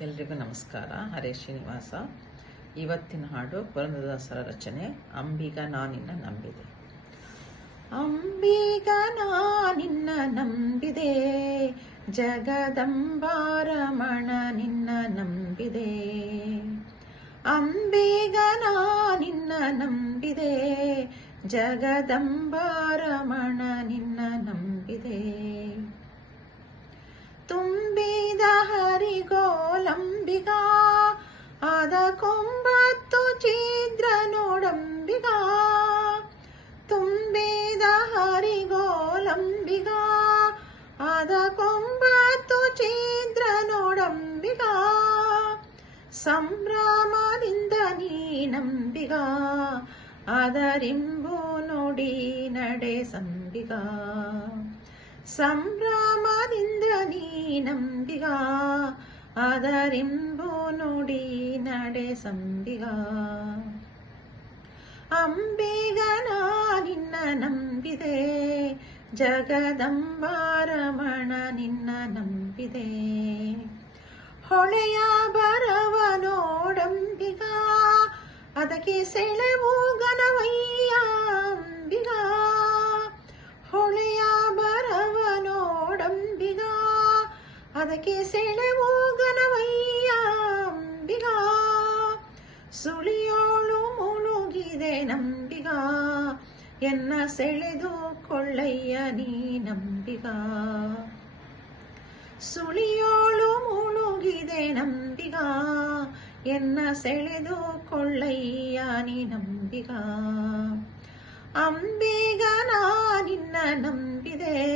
ಎಲ್ರಿಗೂ ನಮಸ್ಕಾರ. ಹರೇ ಶ್ರೀನಿವಾಸ. ಇವತ್ತಿನ ಹಾಡು ಪುರಂದರದಾಸರ ರಚನೆ. ಅಂಬಿಗ ನಾನಿನ್ನ ನಂಬಿದೆ. ಅಂಬಿಗ ನಾನಿನ್ನ ನಂಬಿದೆ, ಜಗದಂಬಾರಮಣ ನಿನ್ನ ನಂಬಿದೆ. ಅಂಬಿಗ ನಾನಿನ್ನ ನಂಬಿದೆ, ಜಗದಂಬಾರಮಣ ನಿನ್ನ ನಂಬಿದೆ. ತುಂಬಿದ ಹರಿಗೋಲಂಬಿಗ, ಅದ ಕೊಂಬತ್ತು ಛಿದ್ರ ನೋಡಂಬಿಗ. ತುಂಬಿದ ಹರಿಗೋಲಂಬಿಗ, ಅದ ಕೊಂಬತ್ತು ಛಿದ್ರ ನೋಡಂಬಿಗ. ಸಂಭ್ರಮದಿಂದ ನೀ ನಂಬಿಗ, ಅದರಿಂಬು ನೋಡಿ ನಡೆ ಸಂಬಿಗ. ಸಂಭ್ರಮದಿಂದ ನೀ ನಂಬಿಗ, ಅದರಿಂಬು ನೋಡಿ ನಡೆ ಸಂಬಿಗ. ಅಂಬಿಗ ನಾನಿನ್ನ ನಂಬಿದೆ, ಜಗದಂಬಾರಮಣ ನಿನ್ನ ನಂಬಿದೆ. ಹೊಳೆಯ ಬರವ ನೋಡಂಬಿಗ, ಅದಕ್ಕೆ ಸೆಳೆವು ಗನವಯ್ಯ ಅಂಬಿಗ. ಹೊಳೆಯ ಬರವ ನೋಡಂಬಿಗ, ಅದಕ್ಕೆ ಸೆಳೆವು ಗನವಯ್ಯ ಅಂಬಿಗ. ಸುಳಿಯೋಳು ಮುಳುಗಿದೆ ನಂಬಿಗ, ಎನ್ನ ಸೆಳೆದು ಕೊಳ್ಳಯ್ಯ ನೀ ನಂಬಿಗ. ಸುಳಿಯೋಳು ಮುಳುಗಿದೆ ನಂಬಿಗ, ಎನ್ನ ಸೆಳೆದು ಕೊಳ್ಳಯ್ಯ ನೀ ನಂಬಿಗ. ಅಂಬಿಗ ನಾನಿನ್ನ ನಂಬಿದೆ,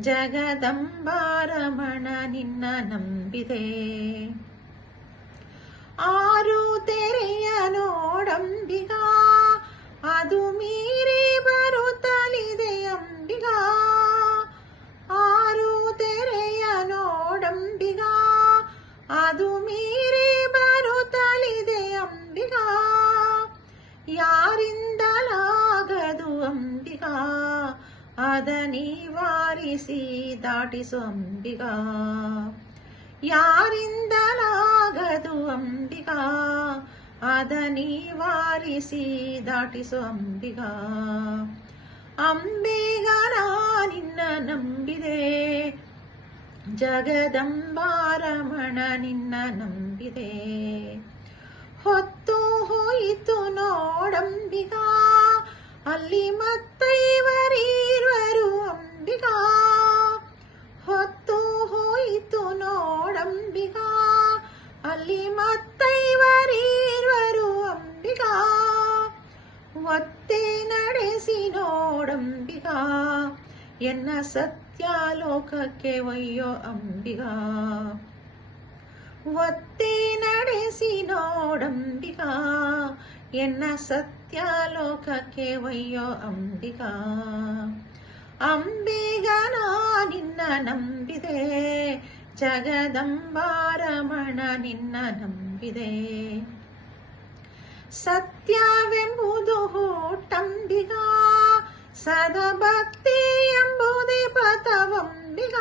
ಜಗದಂಬಾರಮಣ ನಿನ್ನ ನಂಬಿದೆ. ಆರು ತೆರೆಯ ನೋಡಂಬಿಗ, ಅದು ಮೀರಿ ಬರುತ್ತಲಿದೆ ಅಂಬಿಗ. ಆರು ತೆರೆಯ ನೋಡಂಬಿಗ, ಅದು ಮೀರಿ ಬರುತ್ತಲಿದೆ ಅಂಬಿಗ. ಯಾರಿಂದಲಾಗದು ಅಂಬಿಗ, ಅದ ನಿವಾರಿಸಿ ದಾಟಿಸು ಅಂಬಿಗ. ಯಾರಿಂದಲಾಗದು ಅಂಬಿಗ, ಅದ ನಿವಾರಿಸಿ ದಾಟಿಸು ಅಂಬಿಗ. ಅಂಬಿಗ ನಾನಿನ್ನ ನಂಬಿದೆ, ಜಗದಂಬಾರಮಣ ನಿನ್ನ ನಂಬಿದೆ. ಹೊತ್ತು ಹೋಯಿತು ನೋಡಂಬಿಗ, ಅಲ್ಲಿ ಮತ್ತೈವರೀರ್ವರು ಅಂಬಿಗ. ಹೊತ್ತು ಹೋಯಿತು ನೋಡಂಬಿಗ, ಅಲ್ಲಿ ಮತ್ತೈವರೀರ್ವರು ಅಂಬಿಗ. ಒತ್ತೆ ನಡೆಸಿ ನೋಡಂಬಿಗ, ಎನ್ನ ಸತ್ಯಾಲೋಕಕ್ಕೆ ಒಯ್ಯೋ ಅಂಬಿಗ. ಒತ್ತೆ ನಡೆಸಿ ನೋಡಂಬಿಗ, ಎನ್ನ ಸತ್ಯಾಲೋಕಕ್ಕೆ ಒಯ್ಯೋ ಅಂಬಿಗ. ಅಂಬಿಗ ನಾನಿನ್ನ ನಂಬಿದೆ, ಜಗದಂಬಾರಮಣ ನಿನ್ನ ನಂಬಿದೆ. ಸತ್ಯವೆಂಬುದು ಹುಟ್ಟಂಬಿಗ, ಸದಭಕ್ತಿ ಎಂಬುದೇ ಪಥವಂಬಿಗ.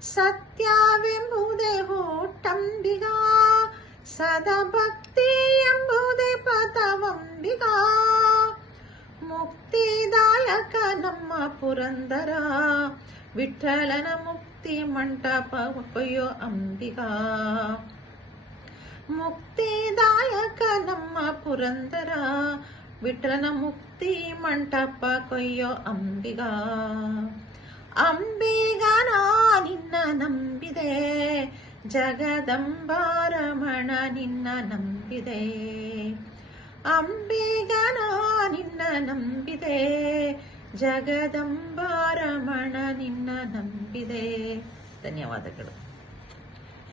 ಸತ್ಯವೆಂಬುದೇ ಹುಟ್ಟಂಬಿಗ, ಸದಭಕ್ತಿ ಎಂಬುದೇ ಪಥವಂಬಿಗ. ಮುಕ್ತಿದಾಯಕ ನಮ್ಮ ಪುರಂದರ, ವಿಠ್ಠಲನ ಮುಕ್ತಿ ಮಂಟಪ ಕೊಯ್ಯೋ ಅಂಬಿಗ. ಮುಕ್ತಿದಾಯಕ ನಮ್ಮ ಪುರಂದರ, ವಿಠ್ಠಲನ ಮುಕ್ತಿ ಮಂಟಪ ಕೊಯ್ಯೋ ಅಂಬಿಗ. ಅಂಬಿಗ ನಾನಿನ್ನ ನಂಬಿದೆ, ಜಗದಂಬಾರಮಣ ನಿನ್ನ ನಂಬಿದೆ. ಅಂಬಿಗ ನಾನಿನ್ನ ನಂಬಿದೆ, ಜಗದಂಬಾರಮಣ ನಿನ್ನ ನಂಬಿದೆ. ಧನ್ಯವಾದಗಳು.